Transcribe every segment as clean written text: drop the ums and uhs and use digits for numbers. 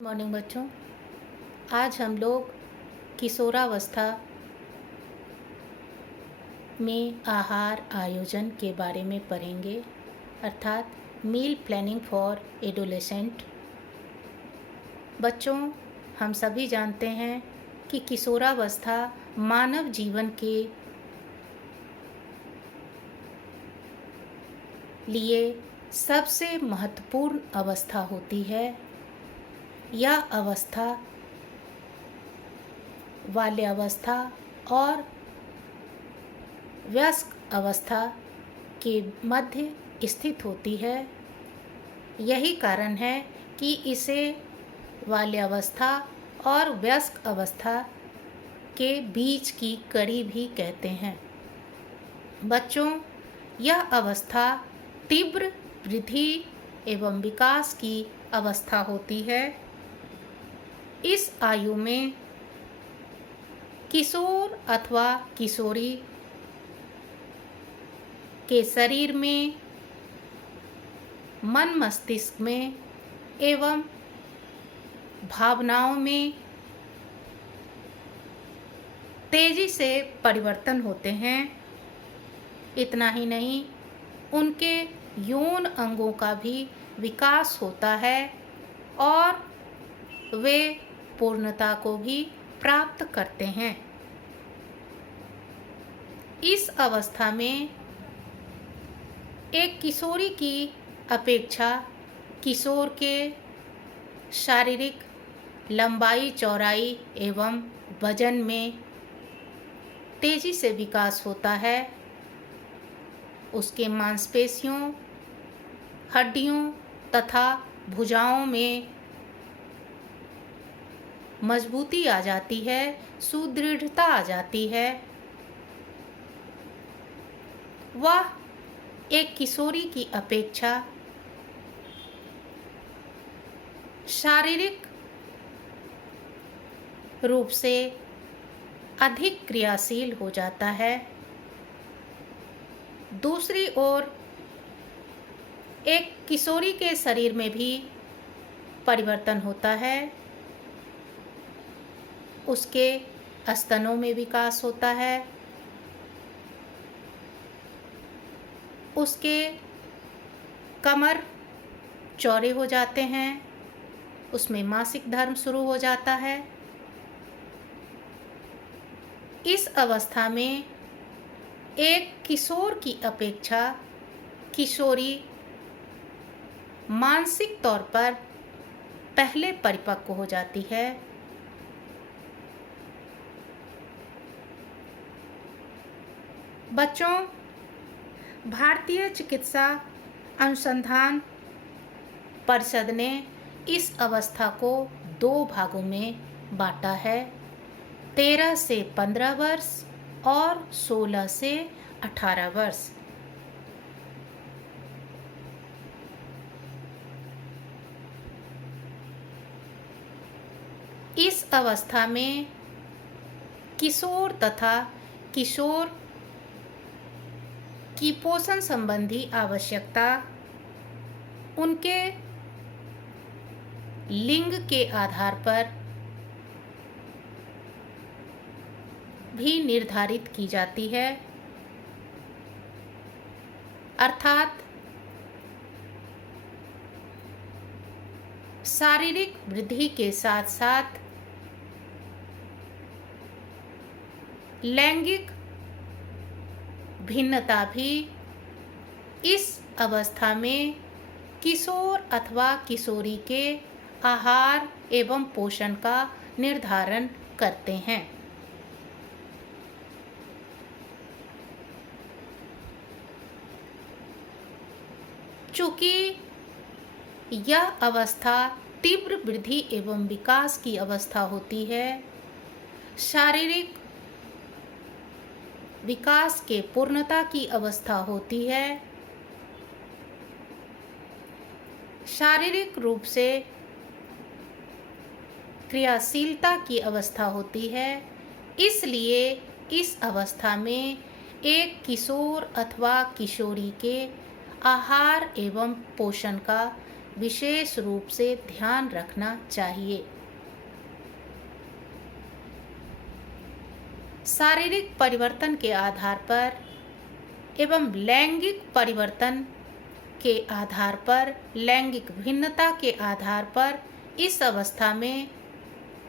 Morning बच्चों, आज हम लोग किशोरावस्था में आहार आयोजन के बारे में पढ़ेंगे, अर्थात मील प्लानिंग फॉर एडोलेसेंट। बच्चों, हम सभी जानते हैं कि किशोरावस्था मानव जीवन के लिए सबसे महत्वपूर्ण अवस्था होती है। यह अवस्था बाल्यावस्था और वयस्क अवस्था के मध्य स्थित होती है। यही कारण है कि इसे बाल्यावस्था और वयस्क अवस्था के बीच की कड़ी भी कहते हैं। बच्चों, यह अवस्था तीव्र वृद्धि एवं विकास की अवस्था होती है। इस आयु में किशोर अथवा किशोरी के शरीर में, मन मस्तिष्क में एवं भावनाओं में तेजी से परिवर्तन होते हैं। इतना ही नहीं, उनके यौन अंगों का भी विकास होता है और वे पूर्णता को भी प्राप्त करते हैं। इस अवस्था में एक किशोरी की अपेक्षा किशोर के शारीरिक लंबाई, चौड़ाई एवं वजन में तेजी से विकास होता है। उसके मांसपेशियों, हड्डियों तथा भुजाओं में मजबूती आ जाती है, सुदृढ़ता आ जाती है। वह एक किशोरी की अपेक्षा शारीरिक रूप से अधिक क्रियाशील हो जाता है। दूसरी ओर एक किशोरी के शरीर में भी परिवर्तन होता है। उसके स्तनों में विकास होता है, उसके कमर चौड़े हो जाते हैं, उसमें मासिक धर्म शुरू हो जाता है। इस अवस्था में एक किशोर की अपेक्षा किशोरी मानसिक तौर पर पहले परिपक्व हो जाती है। बच्चों, भारतीय चिकित्सा अनुसंधान परिषद ने इस अवस्था को 2 भागों में बांटा है, 13 से 15 वर्ष और 16 से 18 वर्ष। इस अवस्था में किशोर तथा किशोर की पोषण संबंधी आवश्यकता उनके लिंग के आधार पर भी निर्धारित की जाती है। अर्थात शारीरिक वृद्धि के साथ साथ लैंगिक भिन्नता भी इस अवस्था में किशोर अथवा किशोरी के आहार एवं पोषण का निर्धारण करते हैं। चूँकि यह अवस्था तीव्र वृद्धि एवं विकास की अवस्था होती है, शारीरिक विकास के पूर्णता की अवस्था होती है, शारीरिक रूप से क्रियाशीलता की अवस्था होती है। इसलिए इस अवस्था में एक किशोर अथवा किशोरी के आहार एवं पोषण का विशेष रूप से ध्यान रखना चाहिए। शारीरिक परिवर्तन के आधार पर एवं लैंगिक परिवर्तन के आधार पर, लैंगिक भिन्नता के आधार पर इस अवस्था में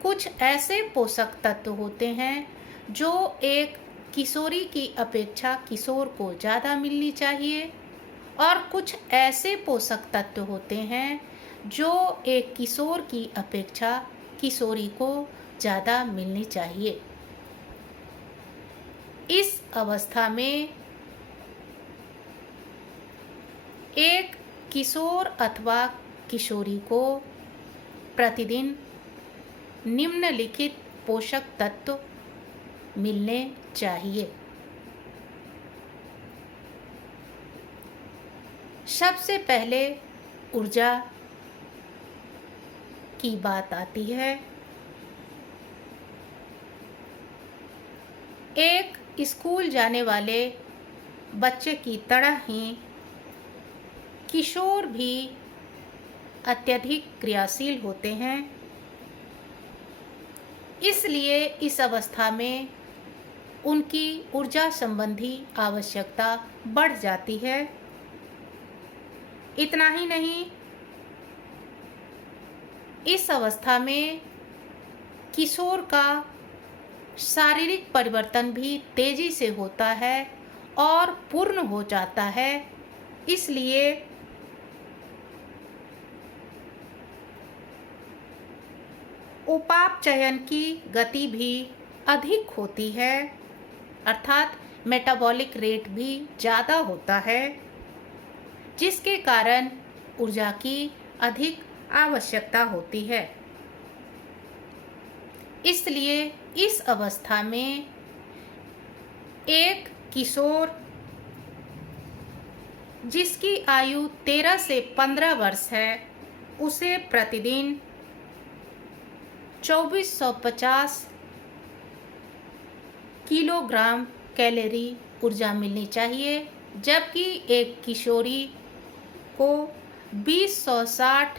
कुछ ऐसे पोषक तत्व होते हैं जो एक किशोरी की अपेक्षा किशोर को ज़्यादा मिलनी चाहिए, और कुछ ऐसे पोषक तत्व होते हैं जो एक किशोर की अपेक्षा किशोरी को ज़्यादा मिलनी चाहिए। इस अवस्था में एक किशोर अथवा किशोरी को प्रतिदिन निम्नलिखित पोषक तत्व मिलने चाहिए। सबसे पहले ऊर्जा की बात आती है। एक स्कूल जाने वाले बच्चे की तरह ही किशोर भी अत्यधिक क्रियाशील होते हैं, इसलिए इस अवस्था में उनकी ऊर्जा संबंधी आवश्यकता बढ़ जाती है। इतना ही नहीं, इस अवस्था में किशोर का शारीरिक परिवर्तन भी तेजी से होता है और पूर्ण हो जाता है, इसलिए उपाप चयन की गति भी अधिक होती है, अर्थात मेटाबॉलिक रेट भी ज़्यादा होता है, जिसके कारण ऊर्जा की अधिक आवश्यकता होती है। इसलिए इस अवस्था में एक किशोर जिसकी आयु 13 से 15 वर्ष है, उसे प्रतिदिन 2450 किलोग्राम कैलोरी ऊर्जा मिलनी चाहिए, जबकि एक किशोरी को 2060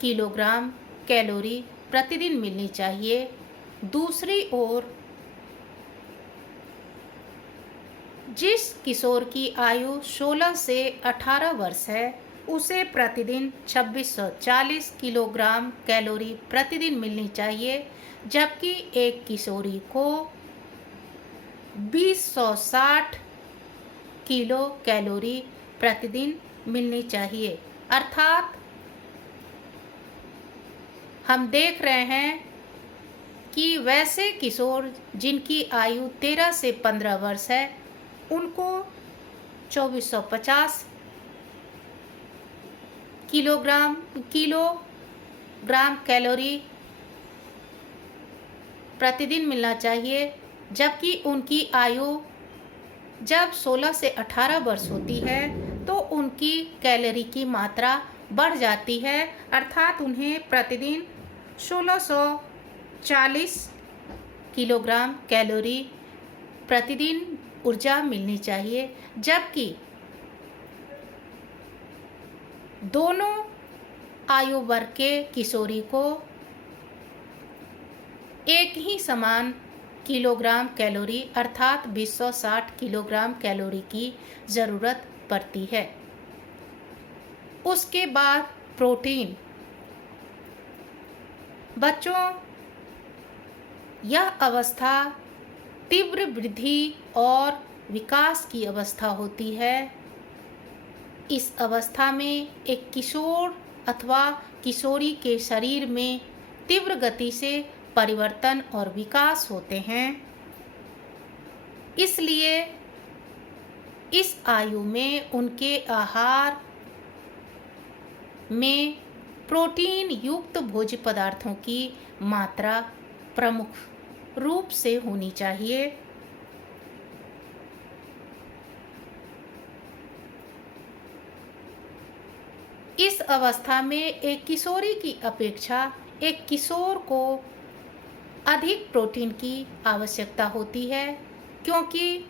किलोग्राम कैलोरी प्रतिदिन मिलनी चाहिए। दूसरी ओर जिस किशोर की आयु 16 से 18 वर्ष है, उसे प्रतिदिन 2640 किलोग्राम कैलोरी प्रतिदिन मिलनी चाहिए, जबकि एक किशोरी को 2060 किलो कैलोरी प्रतिदिन मिलनी चाहिए। अर्थात हम देख रहे हैं कि वैसे किशोर जिनकी आयु 13 से 15 वर्ष है, उनको 2450 किलोग्राम कैलोरी प्रतिदिन मिलना चाहिए, जबकि उनकी आयु जब 16 से 18 वर्ष होती है तो उनकी कैलोरी की मात्रा बढ़ जाती है, अर्थात उन्हें प्रतिदिन 1640 किलोग्राम कैलोरी प्रतिदिन ऊर्जा मिलनी चाहिए, जबकि दोनों आयु वर्ग के किशोरी को एक ही समान किलोग्राम कैलोरी अर्थात 260 किलोग्राम कैलोरी की ज़रूरत पड़ती है। उसके बाद प्रोटीन। बच्चों, यह अवस्था तीव्र वृद्धि और विकास की अवस्था होती है। इस अवस्था में एक किशोर अथवा किशोरी के शरीर में तीव्र गति से परिवर्तन और विकास होते हैं, इसलिए इस आयु में उनके आहार में प्रोटीन युक्त भोज्य पदार्थों की मात्रा प्रमुख रूप से होनी चाहिए। इस अवस्था में एक किशोरी की अपेक्षा एक किशोर को अधिक प्रोटीन की आवश्यकता होती है, क्योंकि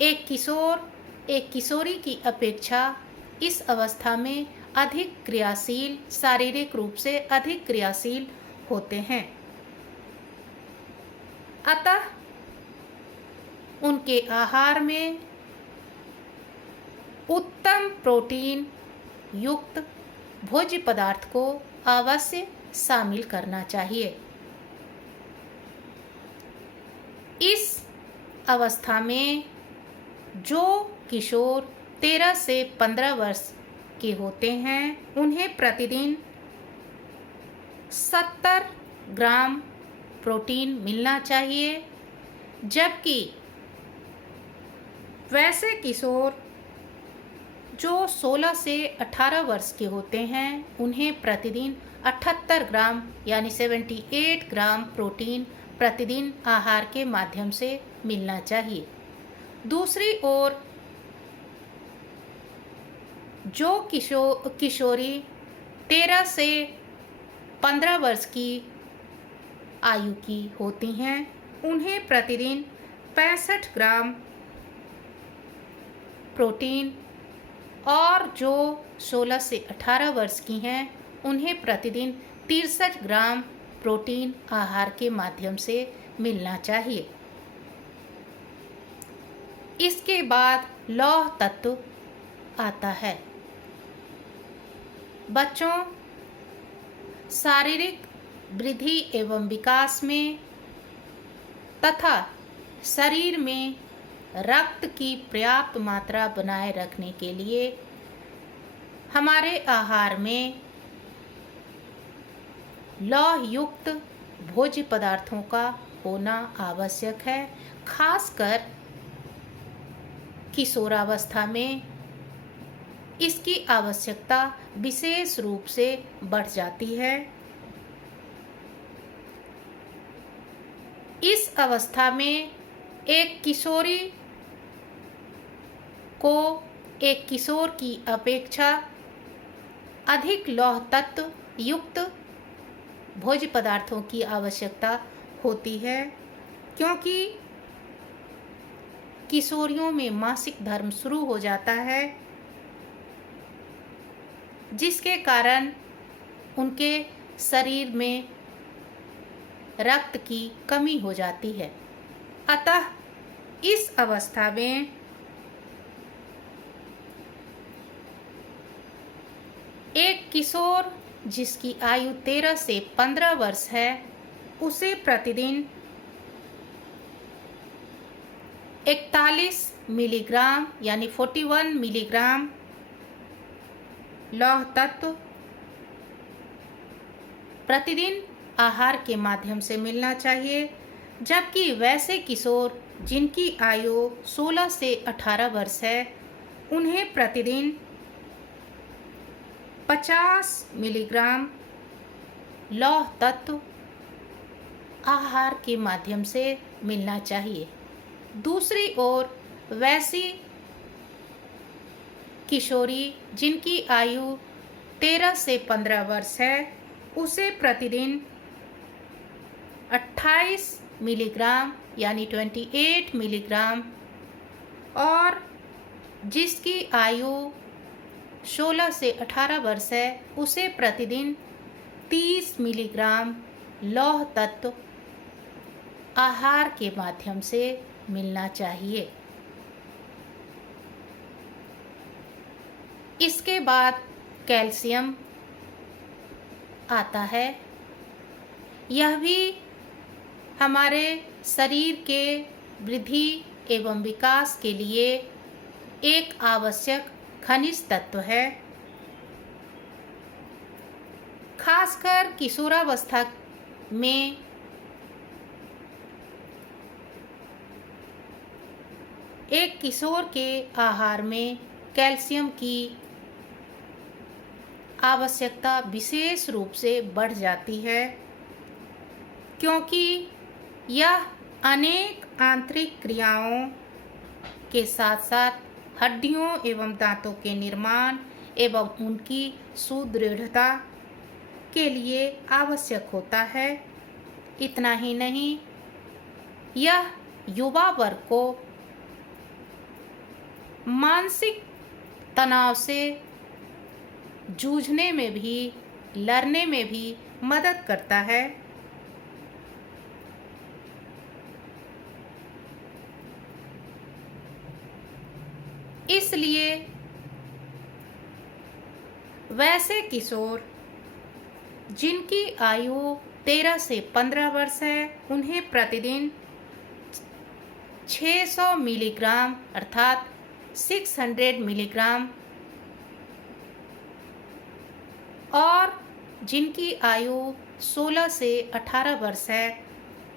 एक किशोर एक किशोरी की अपेक्षा इस अवस्था में अधिक क्रियाशील, शारीरिक रूप से अधिक क्रियाशील होते हैं। अतः उनके आहार में उत्तम प्रोटीन युक्त भोज्य पदार्थ को अवश्य शामिल करना चाहिए। इस अवस्था में जो किशोर 13 से 15 वर्ष के होते हैं उन्हें प्रतिदिन 70 ग्राम प्रोटीन मिलना चाहिए, जबकि वैसे किशोर जो 16 से 18 वर्ष के होते हैं उन्हें प्रतिदिन 78 ग्राम यानी 78 ग्राम प्रोटीन प्रतिदिन आहार के माध्यम से मिलना चाहिए। दूसरी ओर जो किशोरी 13 से 15 वर्ष की आयु की होती हैं उन्हें प्रतिदिन 65 ग्राम प्रोटीन और जो 16 से 18 वर्ष की हैं उन्हें प्रतिदिन 63 ग्राम प्रोटीन आहार के माध्यम से मिलना चाहिए। इसके बाद लौह तत्व आता है। बच्चों, शारीरिक वृद्धि एवं विकास में तथा शरीर में रक्त की पर्याप्त मात्रा बनाए रखने के लिए हमारे आहार में लौह युक्त भोज्य पदार्थों का होना आवश्यक है। खासकर किशोरावस्था में इसकी आवश्यकता विशेष रूप से बढ़ जाती है। इस अवस्था में एक किशोरी को एक किशोर की अपेक्षा अधिक लौह तत्व युक्त भोज्य पदार्थों की आवश्यकता होती है, क्योंकि किशोरियों में मासिक धर्म शुरू हो जाता है, जिसके कारण उनके शरीर में रक्त की कमी हो जाती है। अतः इस अवस्था में एक किशोर जिसकी आयु 13 से 15 वर्ष है उसे प्रतिदिन 41 मिलीग्राम यानी 41 मिलीग्राम लौह तत्व प्रतिदिन आहार के माध्यम से मिलना चाहिए, जबकि वैसे किशोर जिनकी आयु 16 से 18 वर्ष है उन्हें प्रतिदिन 50 मिलीग्राम लौह तत्व आहार के माध्यम से मिलना चाहिए। दूसरी ओर वैसी किशोरी जिनकी आयु 13 से 15 वर्ष है उसे प्रतिदिन 28 मिलीग्राम यानी 28 मिलीग्राम और जिसकी आयु 16 से 18 वर्ष है उसे प्रतिदिन 30 मिलीग्राम लौह तत्व आहार के माध्यम से मिलना चाहिए। इसके बाद कैल्शियम आता है। यह भी हमारे शरीर के वृद्धि एवं विकास के लिए एक आवश्यक खनिज तत्व है। खासकर किशोरावस्था में एक किशोर के आहार में कैल्शियम की आवश्यकता विशेष रूप से बढ़ जाती है, क्योंकि यह अनेक आंतरिक क्रियाओं के साथ साथ हड्डियों एवं दांतों के निर्माण एवं उनकी सुदृढ़ता के लिए आवश्यक होता है। इतना ही नहीं, यह युवा वर्ग को मानसिक तनाव से जूझने में भी, लड़ने में भी मदद करता है। इसलिए वैसे किशोर जिनकी आयु 13 से 15 वर्ष है, उन्हें प्रतिदिन 600 मिलीग्राम अर्थात 600 मिलीग्राम, और जिनकी आयु 16 से 18 वर्ष है,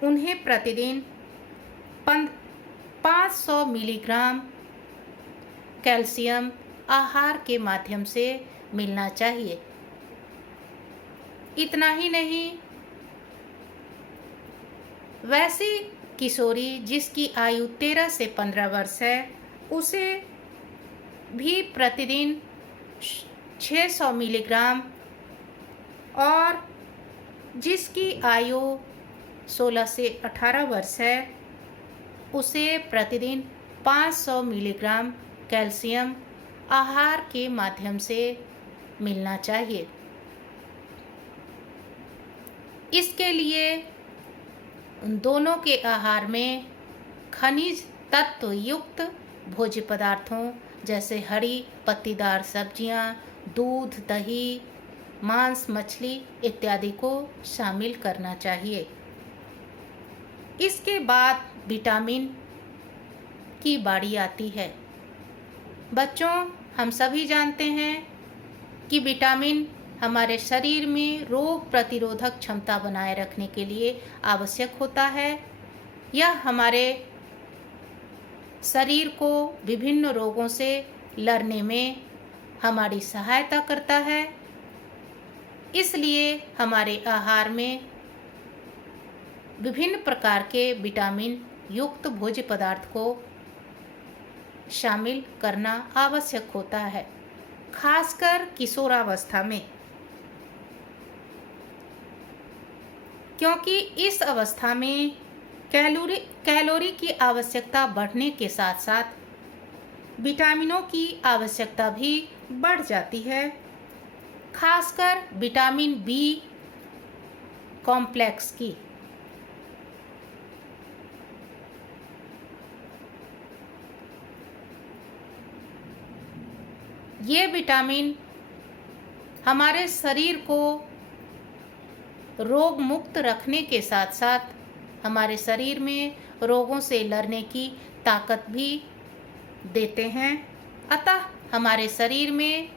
उन्हें प्रतिदिन 500 मिलीग्राम कैल्शियम आहार के माध्यम से मिलना चाहिए। इतना ही नहीं, वैसी किशोरी जिसकी आयु 13 से 15 वर्ष है, उसे भी प्रतिदिन 600 मिलीग्राम, और जिसकी आयु 16 से 18 वर्ष है, उसे प्रतिदिन 500 मिलीग्राम कैल्शियम आहार के माध्यम से मिलना चाहिए। इसके लिए उन दोनों के आहार में खनिज तत्व युक्त भोज्य पदार्थों जैसे हरी पत्तीदार सब्जियां, दूध, दही, मांस, मछली इत्यादि को शामिल करना चाहिए। इसके बाद विटामिन की बारी आती है। बच्चों, हम सभी जानते हैं कि विटामिन हमारे शरीर में रोग प्रतिरोधक क्षमता बनाए रखने के लिए आवश्यक होता है। यह हमारे शरीर को विभिन्न रोगों से लड़ने में हमारी सहायता करता है। इसलिए हमारे आहार में विभिन्न प्रकार के विटामिन युक्त भोज्य पदार्थ को शामिल करना आवश्यक होता है, खासकर किशोरावस्था में, क्योंकि इस अवस्था में कैलोरी की आवश्यकता बढ़ने के साथ साथ विटामिनों की आवश्यकता भी बढ़ जाती है, खासकर विटामिन बी कॉम्प्लेक्स की। ये विटामिन हमारे शरीर को रोग मुक्त रखने के साथ साथ हमारे शरीर में रोगों से लड़ने की ताकत भी देते हैं। अतः हमारे शरीर में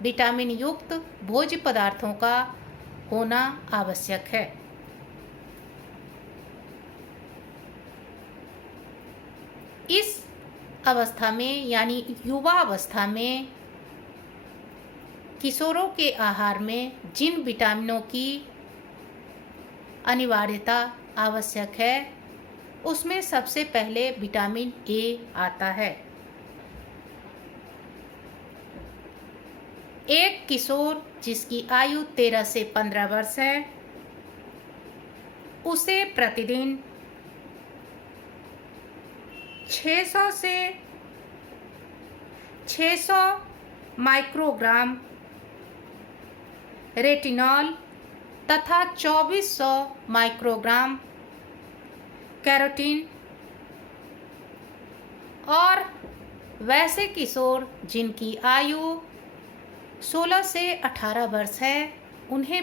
विटामिन युक्त भोज्य पदार्थों का होना आवश्यक है। इस अवस्था में यानी युवा अवस्था में किशोरों के आहार में जिन विटामिनों की अनिवार्यता आवश्यक है, उसमें सबसे पहले विटामिन ए आता है। एक किशोर जिसकी आयु 13 से 15 वर्ष है, उसे प्रतिदिन 600 से 600 माइक्रोग्राम रेटिनॉल तथा 2400 माइक्रोग्राम कैरोटीन, और वैसे किशोर जिनकी आयु 16 से 18 वर्ष है, उन्हें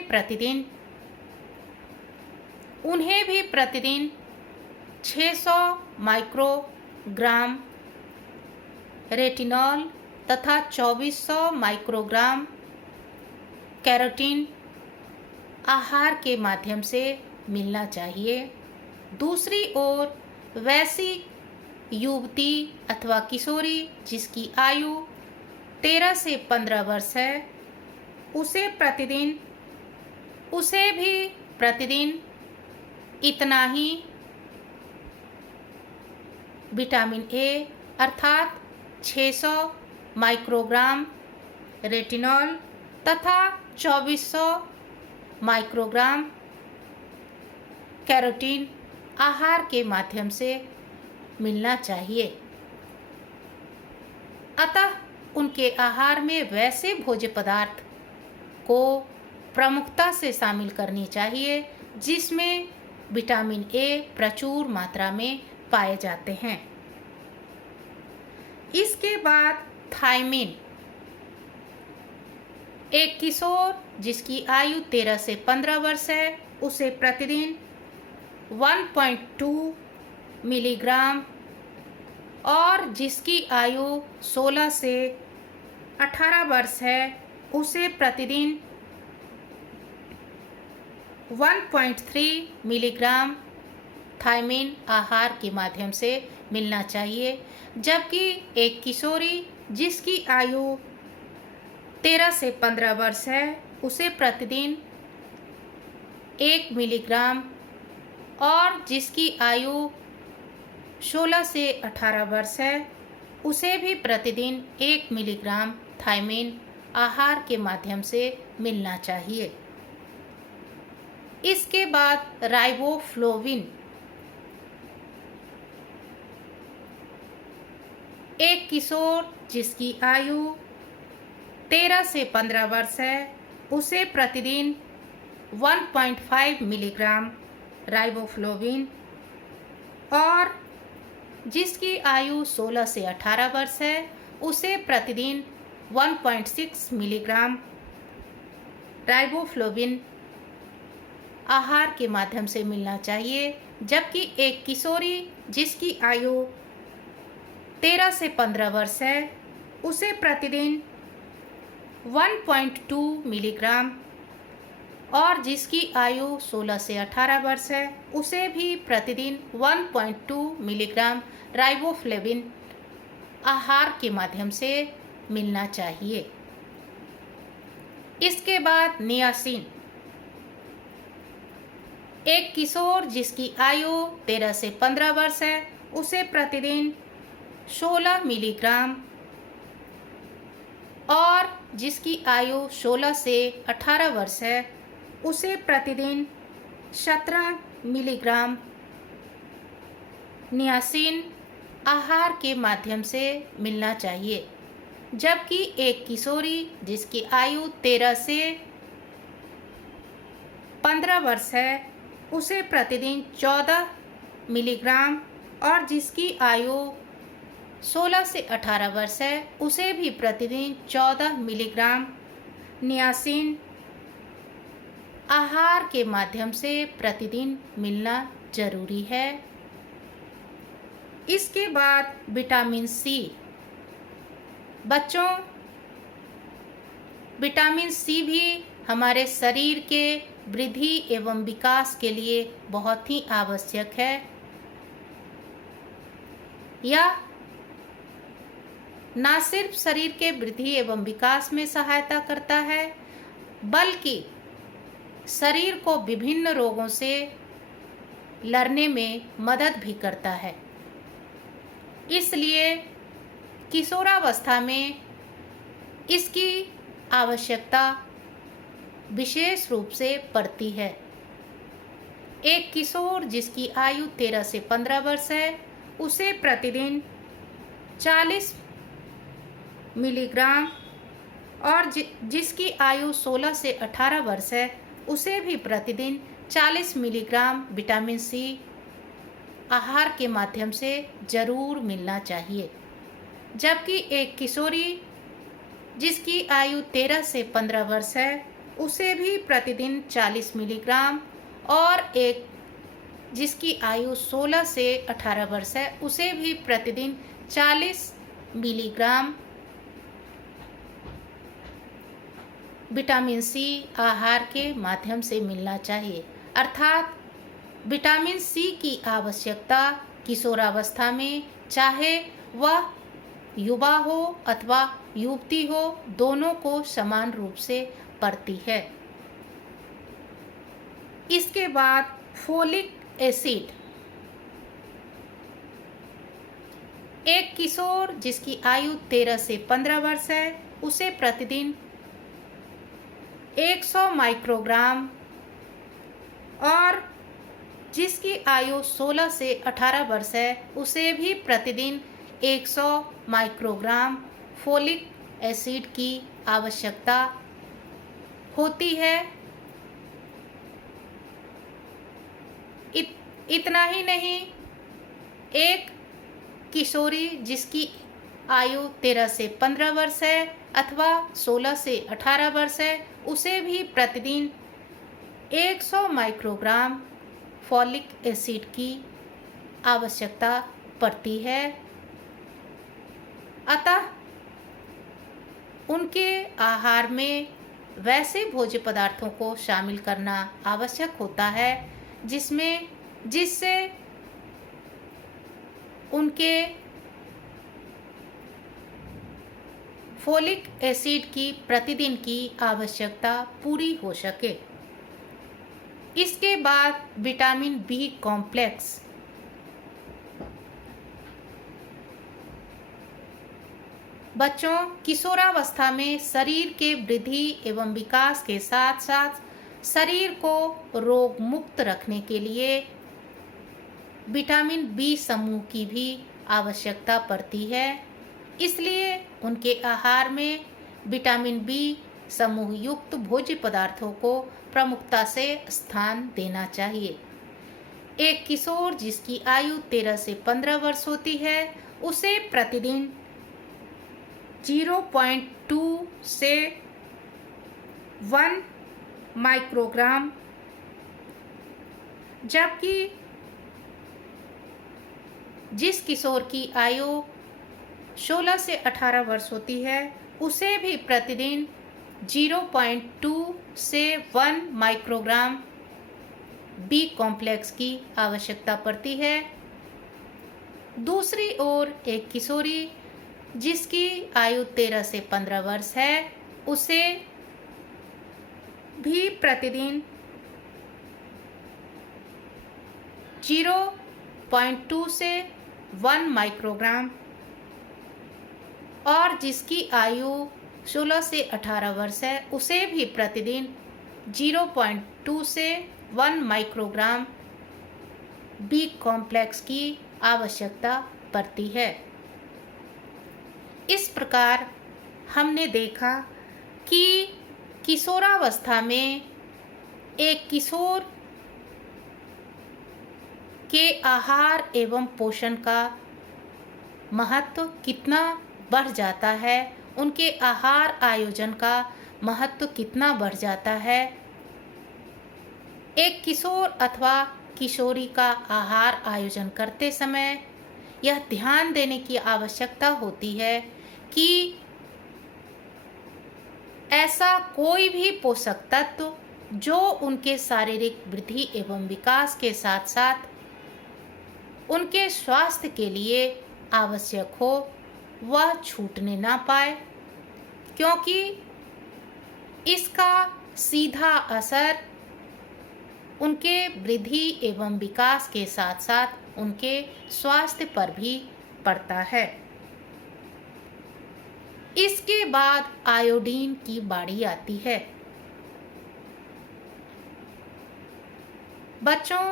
भी प्रतिदिन 600 माइक्रोग्राम रेटिनॉल तथा 2400 माइक्रोग्राम कैरोटीन आहार के माध्यम से मिलना चाहिए। दूसरी ओर वैसी युवती अथवा किशोरी जिसकी आयु 13 से 15 वर्ष है, उसे भी प्रतिदिन इतना ही विटामिन ए अर्थात 600 माइक्रोग्राम रेटिनॉल तथा 2400 माइक्रोग्राम कैरोटीन आहार के माध्यम से मिलना चाहिए। अतः उनके आहार में वैसे भोज्य पदार्थ को प्रमुखता से शामिल करनी चाहिए, जिसमें विटामिन ए प्रचुर मात्रा में पाए जाते हैं। इसके बाद थायमिन। एक किशोर जिसकी आयु 13 से 15 वर्ष है, उसे प्रतिदिन 1.2 मिलीग्राम और जिसकी आयु 16 से 18 वर्ष है, उसे प्रतिदिन 1.3 मिलीग्राम थायमिन आहार के माध्यम से मिलना चाहिए। जबकि एक किशोरी जिसकी आयु 13 से 15 वर्ष है, उसे प्रतिदिन 1 मिलीग्राम और जिसकी आयु 16 से 18 वर्ष है, उसे भी प्रतिदिन 1 मिलीग्राम थायमिन आहार के माध्यम से मिलना चाहिए। इसके बाद राइबोफ्लोविन। एक किशोर जिसकी आयु 13 से 15 वर्ष है, उसे प्रतिदिन 1.5 मिलीग्राम राइबोफ्लोविन और जिसकी आयु 16 से 18 वर्ष है, उसे प्रतिदिन 1.6 मिलीग्राम राइबोफ्लोविन आहार के माध्यम से मिलना चाहिए। जबकि एक किशोरी जिसकी आयु 13 से 15 वर्ष है, उसे प्रतिदिन 1.2 मिलीग्राम और जिसकी आयु 16 से 18 वर्ष है, उसे भी प्रतिदिन 1.2 मिलीग्राम राइबोफ्लेविन आहार के माध्यम से मिलना चाहिए। इसके बाद नियासिन। एक किशोर जिसकी आयु 13 से 15 वर्ष है, उसे प्रतिदिन 16 मिलीग्राम और जिसकी आयु 16 से 18 वर्ष है, उसे प्रतिदिन 17 मिलीग्राम नियासिन आहार के माध्यम से मिलना चाहिए। जबकि एक किशोरी जिसकी आयु 13 से 15 वर्ष है, उसे प्रतिदिन 14 मिलीग्राम और जिसकी आयु 16 से 18 वर्ष है, उसे भी प्रतिदिन 14 मिलीग्राम नियासिन आहार के माध्यम से प्रतिदिन मिलना जरूरी है। इसके बाद विटामिन सी। बच्चों, विटामिन सी भी हमारे शरीर के वृद्धि एवं विकास के लिए बहुत ही आवश्यक है। यह न सिर्फ शरीर के वृद्धि एवं विकास में सहायता करता है, बल्कि शरीर को विभिन्न रोगों से लड़ने में मदद भी करता है। इसलिए किशोरावस्था में इसकी आवश्यकता विशेष रूप से पड़ती है। एक किशोर जिसकी आयु 13 से 15 वर्ष है, उसे प्रतिदिन 40 मिलीग्राम और जिसकी आयु 16 से 18 वर्ष है, उसे भी प्रतिदिन 40 मिलीग्राम विटामिन सी आहार के माध्यम से जरूर मिलना चाहिए। जबकि एक किशोरी जिसकी आयु 13 से 15 वर्ष है, उसे भी प्रतिदिन 40 मिलीग्राम और एक जिसकी आयु 16 से 18 वर्ष है, उसे भी प्रतिदिन 40 मिलीग्राम विटामिन सी आहार के माध्यम से मिलना चाहिए। अर्थात विटामिन सी की आवश्यकता किशोरावस्था में, चाहे वह युवा हो अथवा युवती हो, दोनों को समान रूप से पड़ती है। इसके बाद फोलिक एसिड। एक किशोर जिसकी आयु 13 से 15 वर्ष है, उसे प्रतिदिन 100 माइक्रोग्राम और जिसकी आयु 16 से 18 वर्ष है, उसे भी प्रतिदिन 100 माइक्रोग्राम फोलिक एसिड की आवश्यकता होती है। इतना ही नहीं, एक किशोरी जिसकी आयु 13 से 15 वर्ष है अथवा 16 से 18 वर्ष है, उसे भी प्रतिदिन 100 माइक्रोग्राम फॉलिक एसिड की आवश्यकता पड़ती है। अतः उनके आहार में वैसे भोज्य पदार्थों को शामिल करना आवश्यक होता है जिससे उनके फोलिक एसिड की प्रतिदिन की आवश्यकता पूरी हो सके। इसके बाद विटामिन बी कॉम्प्लेक्स। बच्चों, किशोरावस्था में शरीर के वृद्धि एवं विकास के साथ साथ शरीर को रोग मुक्त रखने के लिए विटामिन बी समूह की भी आवश्यकता पड़ती है। इसलिए उनके आहार में विटामिन बी समूह युक्त भोज्य पदार्थों को प्रमुखता से स्थान देना चाहिए। एक किशोर जिसकी आयु 13 से 15 वर्ष होती है, उसे प्रतिदिन 0.2 से 1 माइक्रोग्राम, जबकि जिस किशोर की आयु 16 से 18 वर्ष होती है, उसे भी प्रतिदिन 0.2 से 1 माइक्रोग्राम बी कॉम्प्लेक्स की आवश्यकता पड़ती है। दूसरी ओर एक किशोरी जिसकी आयु 13 से 15 वर्ष है, उसे भी प्रतिदिन 0.2 से 1 माइक्रोग्राम, और जिसकी आयु 16 से 18 वर्ष है, उसे भी प्रतिदिन 0.2 से 1 माइक्रोग्राम बी कॉम्प्लेक्स की आवश्यकता पड़ती है। इस प्रकार हमने देखा कि किशोरावस्था में एक किशोर के आहार एवं पोषण का महत्व कितना बढ़ जाता है, उनके आहार आयोजन का महत्व कितना बढ़ जाता है। एक किशोर अथवा किशोरी का आहार आयोजन करते समय यह ध्यान देने की आवश्यकता होती है कि ऐसा कोई भी पोषक तत्व जो उनके शारीरिक वृद्धि एवं विकास के साथ साथ उनके स्वास्थ्य के लिए आवश्यक हो, वह छूटने ना पाए, क्योंकि इसका सीधा असर उनके वृद्धि एवं विकास के साथ साथ उनके स्वास्थ्य पर भी पड़ता है। इसके बाद आयोडीन की बारी आती है। बच्चों,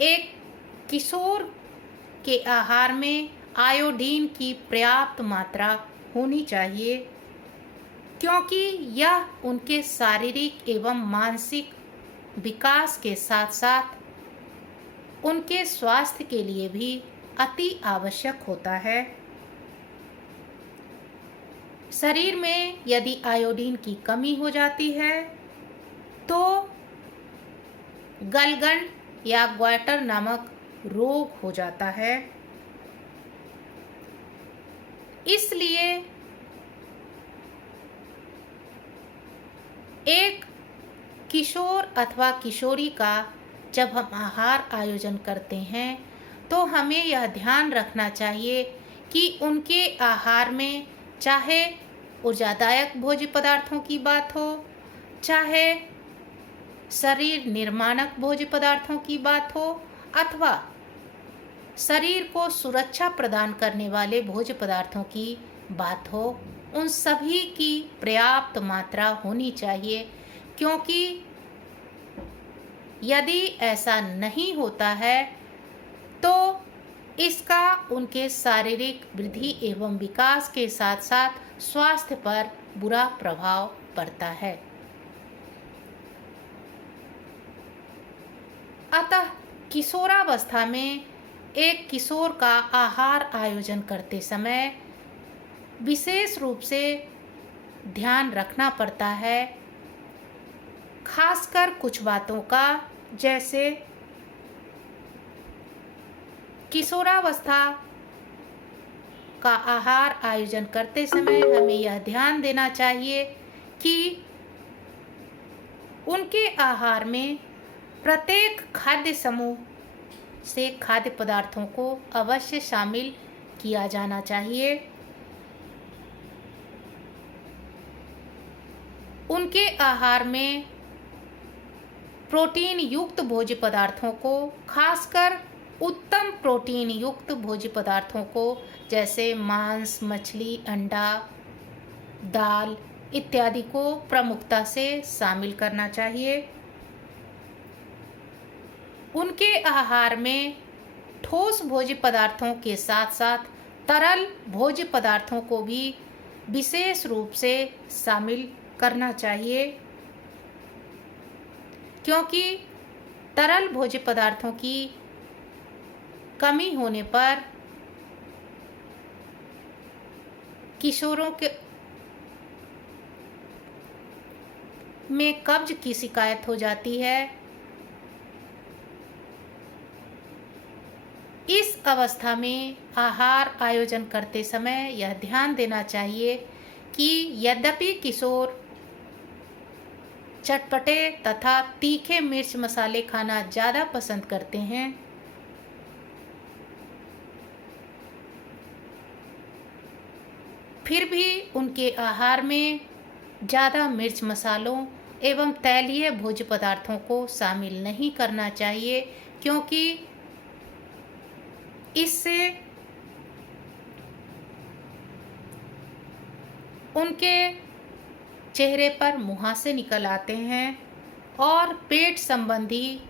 एक किशोर के आहार में आयोडीन की पर्याप्त मात्रा होनी चाहिए, क्योंकि यह उनके शारीरिक एवं मानसिक विकास के साथ साथ उनके स्वास्थ्य के लिए भी अति आवश्यक होता है। शरीर में यदि आयोडीन की कमी हो जाती है तो गलगंड या ग्वाटर नामक रोग हो जाता है। इसलिए एक किशोर अथवा किशोरी का जब हम आहार आयोजन करते हैं तो हमें यह ध्यान रखना चाहिए कि उनके आहार में चाहे ऊर्जादायक भोज्य पदार्थों की बात हो, चाहे शरीर निर्माणक भोज्य पदार्थों की बात हो, अथवा शरीर को सुरक्षा प्रदान करने वाले भोज्य पदार्थों की बात हो, उन सभी की पर्याप्त मात्रा होनी चाहिए। क्योंकि यदि ऐसा नहीं होता है तो इसका उनके शारीरिक वृद्धि एवं विकास के साथ साथ स्वास्थ्य पर बुरा प्रभाव पड़ता है। अतः किशोरावस्था में एक किशोर का आहार आयोजन करते समय विशेष रूप से ध्यान रखना पड़ता है, खासकर कुछ बातों का, जैसे किशोरावस्था का आहार आयोजन करते समय हमें यह ध्यान देना चाहिए कि उनके आहार में प्रत्येक खाद्य समूह से खाद्य पदार्थों को अवश्य शामिल किया जाना चाहिए। उनके आहार में प्रोटीन युक्त भोज्य पदार्थों को, खासकर उत्तम प्रोटीन युक्त भोज्य पदार्थों को, जैसे मांस, मछली, अंडा, दाल इत्यादि को प्रमुखता से शामिल करना चाहिए। उनके आहार में ठोस भोज्य पदार्थों के साथ साथ तरल भोज्य पदार्थों को भी विशेष रूप से शामिल करना चाहिए, क्योंकि तरल भोज्य पदार्थों की कमी होने पर किशोरों के में कब्ज की शिकायत हो जाती है। इस अवस्था में आहार आयोजन करते समय यह ध्यान देना चाहिए कि यद्यपि किशोर चटपटे तथा तीखे मिर्च मसाले खाना ज़्यादा पसंद करते हैं, फिर भी उनके आहार में ज़्यादा मिर्च मसालों एवं तैलीय भोज्य पदार्थों को शामिल नहीं करना चाहिए, क्योंकि इससे उनके चेहरे पर मुहासे निकल आते हैं और पेट संबंधी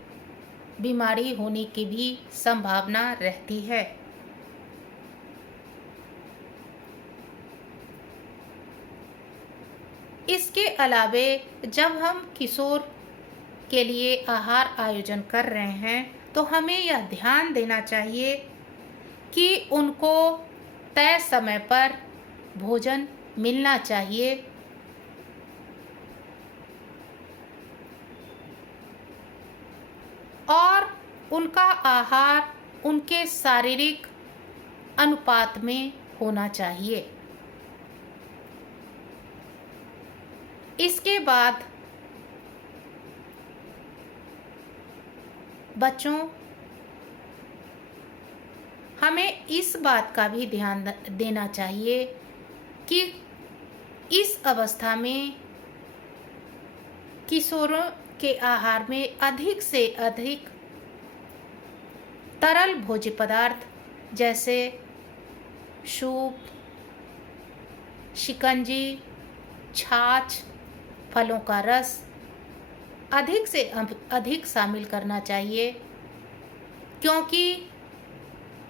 बीमारी होने की भी संभावना रहती है। इसके अलावे जब हम किशोर के लिए आहार आयोजन कर रहे हैं तो हमें यह ध्यान देना चाहिए कि उनको तय समय पर भोजन मिलना चाहिए। और उनका आहार उनके शारीरिक अनुपात में होना चाहिए। इसके बाद बच्चों, हमें इस बात का भी ध्यान देना चाहिए कि इस अवस्था में किशोरों के आहार में अधिक से अधिक तरल भोज्य पदार्थ जैसे सूप, शिकंजी, छाछ, फलों का रस अधिक से अधिक शामिल करना चाहिए, क्योंकि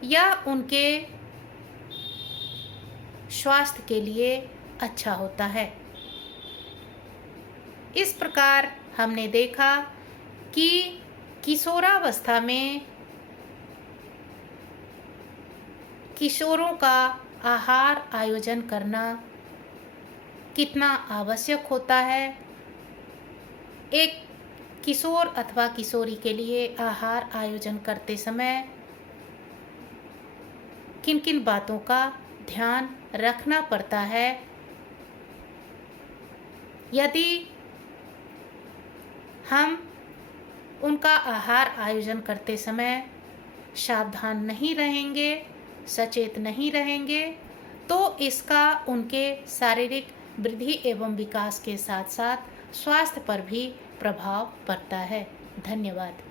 यह उनके स्वास्थ्य के लिए अच्छा होता है। इस प्रकार हमने देखा कि किशोरावस्था में किशोरों का आहार आयोजन करना कितना आवश्यक होता है। एक किशोर अथवा किशोरी के लिए आहार आयोजन करते समय किन किन बातों का ध्यान रखना पड़ता है। यदि हम उनका आहार आयोजन करते समय सावधान नहीं रहेंगे, सचेत नहीं रहेंगे, तो इसका उनके शारीरिक वृद्धि एवं विकास के साथ साथ स्वास्थ्य पर भी प्रभाव पड़ता है। धन्यवाद।